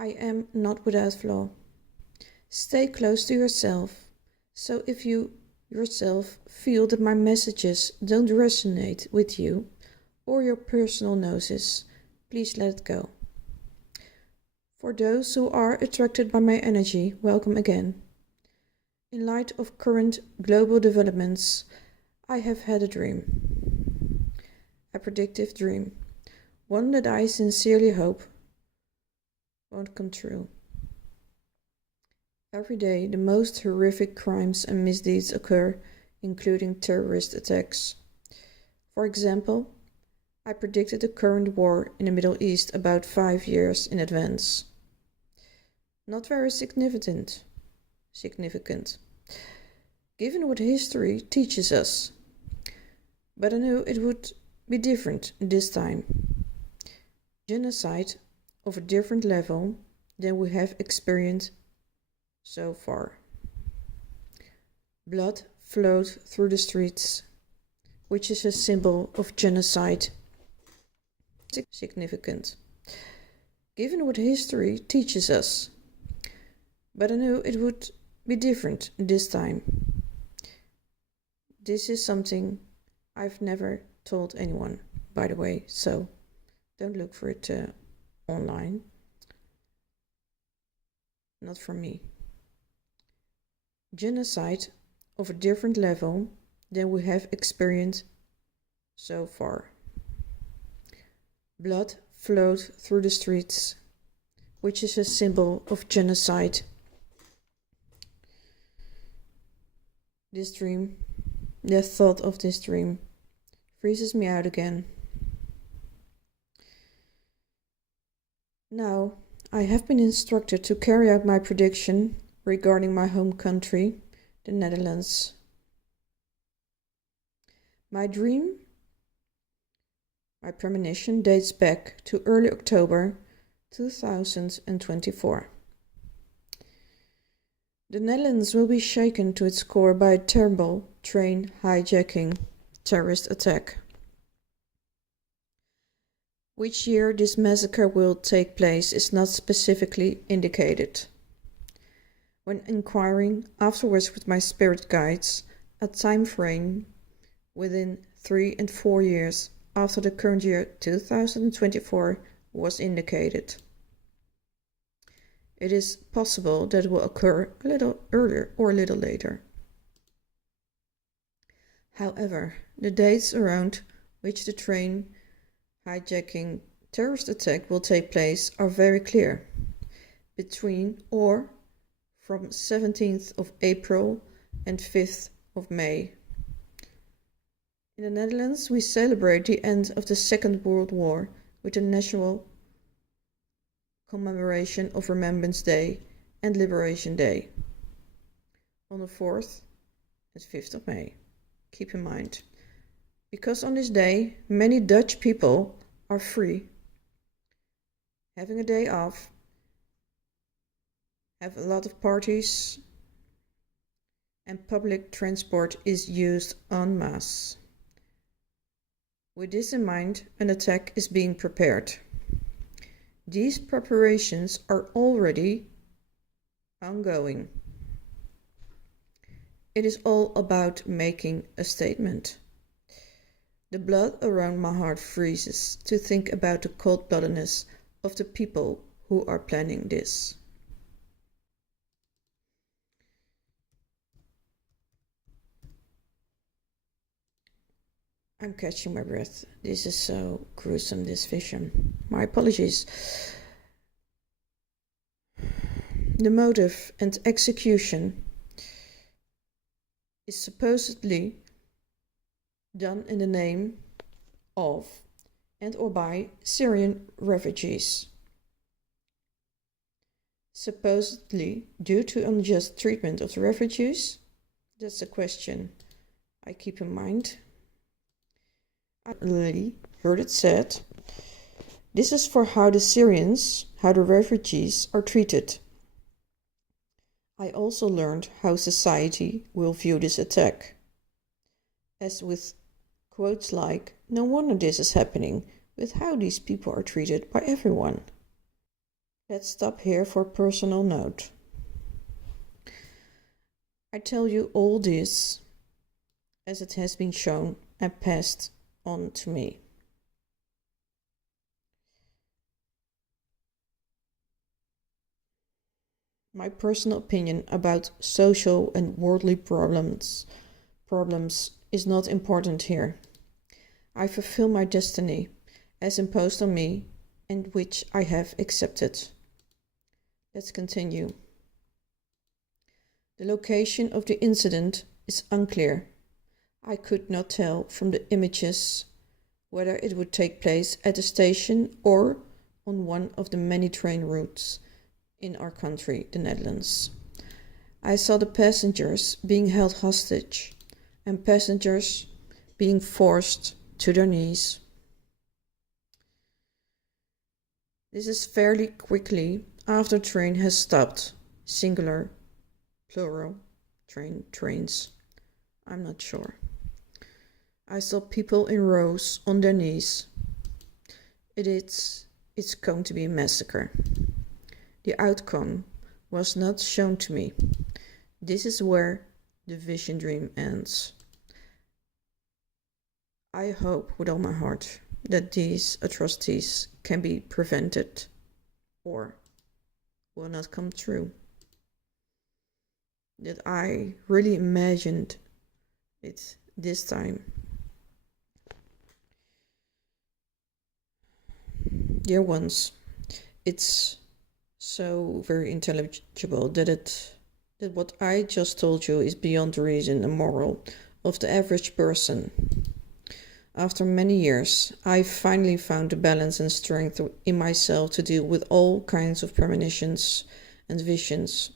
I am not without flaw. Stay close to yourself. So if you yourself feel that my messages don't resonate with you or your personal gnosis, please let it go. For those who are attracted by my energy, welcome again. In light of current global developments, I have had a dream. A predictive dream. One that I sincerely hope won't come true. Every day, the most horrific crimes and misdeeds occur, including terrorist attacks. For example, I predicted the current war in the Middle East about 5 years in advance. Not very significant, given what history teaches us. But I knew it would be different this time. Genocide of a different level than we have experienced so far. Blood flowed through the streets, which is a symbol of genocide. Significant, given what history teaches us. But I knew it would be different this time. This is something I've never told anyone, by the way, so don't look for it online. Not from me. Genocide of a different level than we have experienced so far. Blood flowed through the streets, which is a symbol of genocide. This dream, the thought of this dream, freezes me out again. Now, I have been instructed to carry out my prediction regarding my home country, the Netherlands. My premonition dates back to early October 2024. The Netherlands will be shaken to its core by a terrible train hijacking terrorist attack. Which year this massacre will take place is not specifically indicated. When inquiring afterwards with my spirit guides, a time frame within 3 and 4 years after the current year 2024 was indicated. It is possible that it will occur a little earlier or a little later. However, the dates around which the train hijacking terrorist attack will take place are very clear. Between or from 17th of April and 5th of May. In the Netherlands, we celebrate the end of the Second World War with a national commemoration of Remembrance Day and Liberation Day on the 4th and 5th of May. Keep in mind, because on this day many Dutch people are free, having a day off, have a lot of parties, and public transport is used en masse. With this in mind, an attack is being prepared. These preparations are already ongoing. It is all about making a statement. The blood around my heart freezes to think about the cold-bloodedness of the people who are planning this. I'm catching my breath. This is so gruesome, this vision. My apologies. The motive and execution is supposedly done in the name of and or by Syrian refugees. Supposedly due to unjust treatment of the refugees? That's a question I keep in mind. I really heard it said, this is for how the refugees are treated. I also learned how society will view this attack. As with quotes like, no wonder this is happening, with how these people are treated by everyone. Let's stop here for personal note. I tell you all this as it has been shown and passed on to me. My personal opinion about social and worldly problems is not important here. I fulfill my destiny as imposed on me and which I have accepted. Let's continue. The location of the incident is unclear. I could not tell from the images whether it would take place at a station or on one of the many train routes in our country, the Netherlands. I saw the passengers being held hostage and passengers being forced to their knees. This is fairly quickly after the train has stopped, singular, plural, trains. I'm not sure. I saw people in rows on their knees. It's going to be a massacre. The outcome was not shown to me. This is where the vision dream ends. I hope with all my heart that these atrocities can be prevented or will not come true. That I really imagined it this time. Dear ones, it's so very intelligible that what I just told you is beyond the reason and moral of the average person. After many years, I finally found the balance and strength in myself to deal with all kinds of premonitions and visions.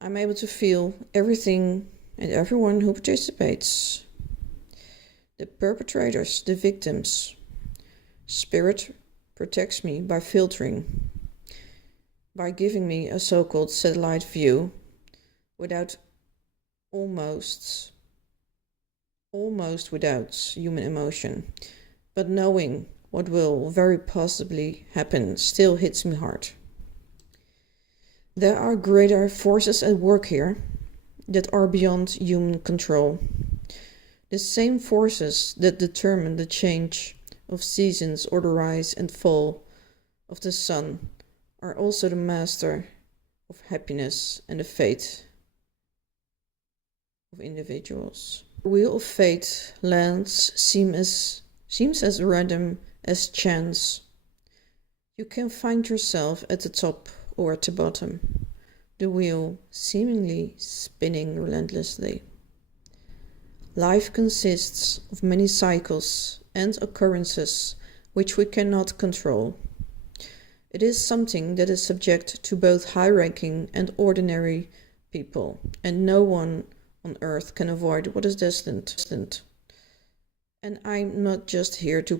I'm able to feel everything and everyone who participates. The perpetrators, the victims. Spirit protects me by filtering, by giving me a so-called satellite view without almost without human emotion, but knowing what will very possibly happen still hits me hard. There are greater forces at work here that are beyond human control. The same forces that determine the change of seasons or the rise and fall of the sun are also the master of happiness and the fate of individuals. The wheel of fate lands seems as random as chance. You can find yourself at the top or at the bottom, the wheel seemingly spinning relentlessly. Life consists of many cycles and occurrences which we cannot control. It is something that is subject to both high-ranking and ordinary people, and no one on earth can avoid what is destined. And I'm not just here to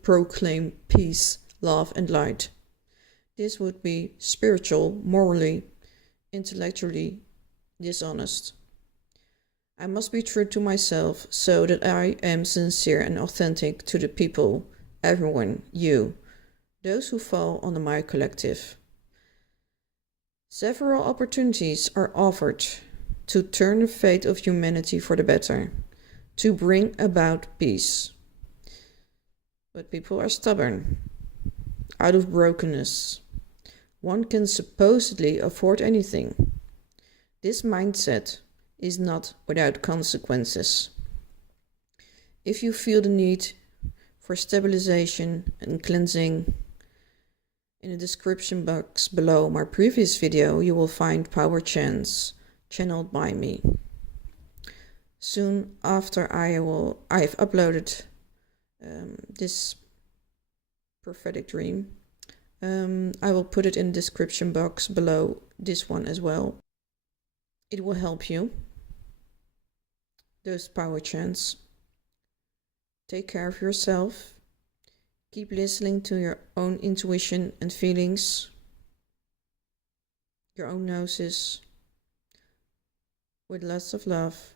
proclaim peace, love and light. This would be spiritual, morally, intellectually dishonest. I must be true to myself so that I am sincere and authentic to the people, everyone, you, those who fall under my collective. Several opportunities are offered to turn the fate of humanity for the better, to bring about peace. But people are stubborn, out of brokenness. One can supposedly afford anything. This mindset is not without consequences. If you feel the need for stabilization and cleansing, in the description box below my previous video you will find power chants channeled by me. Soon after I've uploaded this prophetic dream, I will put it in the description box below this one as well. It will help you. Those power chants. Take care of yourself. Keep listening to your own intuition and feelings, your own gnosis, with lots of love.